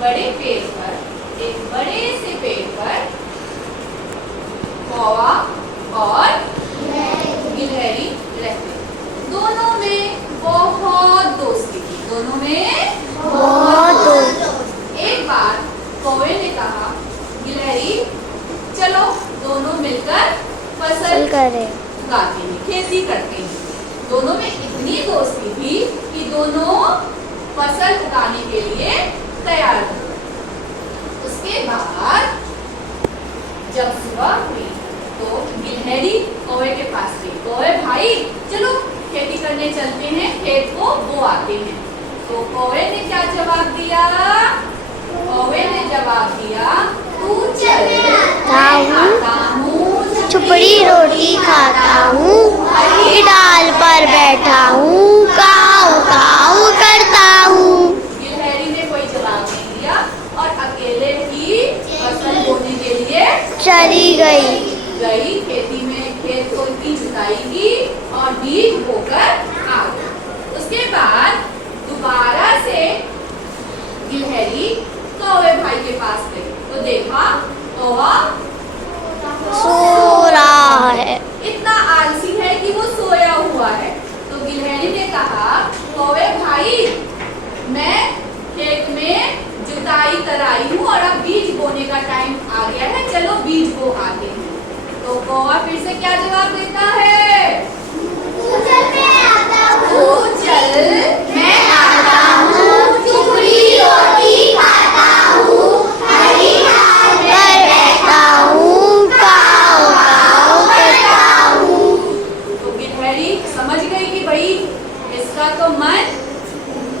बड़े पेड़ पर, एक बड़े से पेड़ पर कौवा और गिलहरी रहते। दोनों में बहुत दोस्ती थी, दोनों में बहुत दोस्ती। एक बार कौवे ने कहा, गिलहरी चलो दोनों मिलकर फसल उगाते हैं, खेती करते हैं। दोनों में इतनी दोस्ती थी कि दोनों फसल उगाने के लिए तैयार हो गए। उसके बाद जब सुबह हुई तो गिलहरी कौवे के पास गई, कौवे भाई चलो खेती करने चलते हैं, खेत को बोआते हैं। तो कौवे ने क्या जवाब दिया? कौवे ने जवाब दिया, तू चल मैं आता हूँ, छुपड़ी रोटी खाता हूँ, डाल पर बैठा हूँ, काऊ काऊ करता हूँ। गिलहरी ने कोई जवाब नहीं दिया और अकेले ही फसल बोने के लिए चली गई। खेती में खेत को की जुताई की और बीज बोकर आ गई। उसके बाद दोबारा से गिलहरी कौवे भाई के पास गई तो देखा कौवा सो रहा है, इतना आलसी है कि वो सोया हुआ है। तो गिलहरी ने कहा, कौवे भाई मैं खेत में जुताई कराई हूँ और अब बीज बोने का टाइम आ गया है, चलो बीज बो आते हैं। तो कौवा फिर से क्या जवाब देता है? तू चल मैं आता हूँ, छुपड़ी रोटी खाता हूँ, हरी घास पर बैठा हूँ, काऊ काऊ करता हूँ। तो गिलहरी समझ गई कि भाई इसका तो मन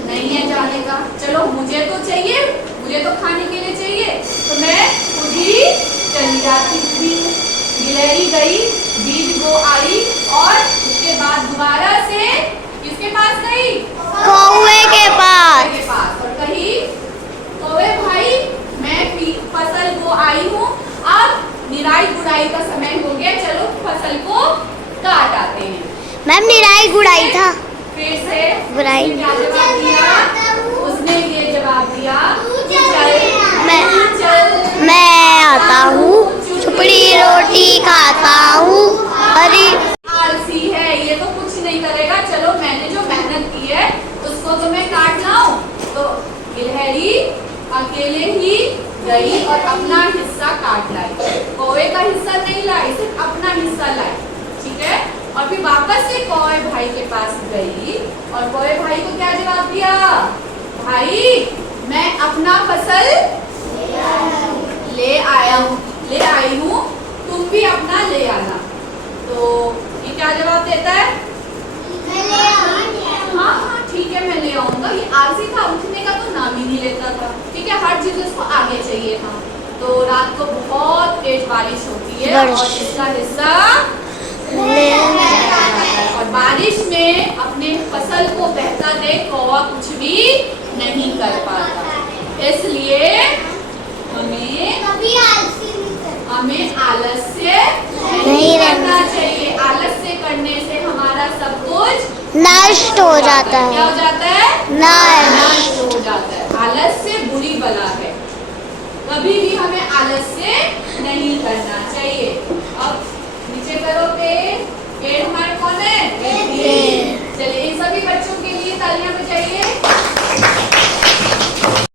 नहीं है जाने का, चलो मुझे तो चाहिए, मुझे तो खाने के लिए चाहिए, तो मैं खुद ही चली जाती थी। गिलहरी गई, बीज बो आई और उसके बाद दोबारा से किसके पास गई? कौवे के पास। और कही, कौवे भाई मैं फसल को आई हूँ, अब निराई गुड़ाई का समय हो गया, चलो फसल को काट आते हैं। मैम निराई गुड़ाई था। फिर से गुड़ाई। उसने क्या जवाब दिया? उसने ये जवाब दिया, मैं आता हूँ, छुपड़ी रोटी खाता हूँ, हरी। आलसी है ये तो कुछ नहीं करेगा, चलो मैंने जो मेहनत की है उसको तो मैं काट लाऊं। तो गिलहरी अकेले ही गई और अपना हिस्सा काट लाई, कौवे का हिस्सा नहीं लाई, सिर्फ अपना हिस्सा लाई। ठीक है, और फिर वापस से कौवे भाई के पास गई और कौवे भाई को क्या जवाब दिया? भाई मैं अपना फसल ले आई हूँ, तुम भी अपना ले आना। तो ये क्या जवाब देता है? हाँ ठीक है मैं ले आऊंगा। ये आलसी था, उठने का तो नाम ही नहीं लेता था। ठीक है, हर चीज उसको आगे चाहिए था। तो रात को बहुत तेज बारिश होती है और इसका हिस्सा और बारिश में अपने फसल को बहता देख कौवा कुछ भी नहीं कर पाता। इसलिए हमें आलस्य नहीं करना चाहिए। आलस्य करने से हमारा सब कुछ नष्ट हो जाता है। क्या हो जाता है? नष्ट।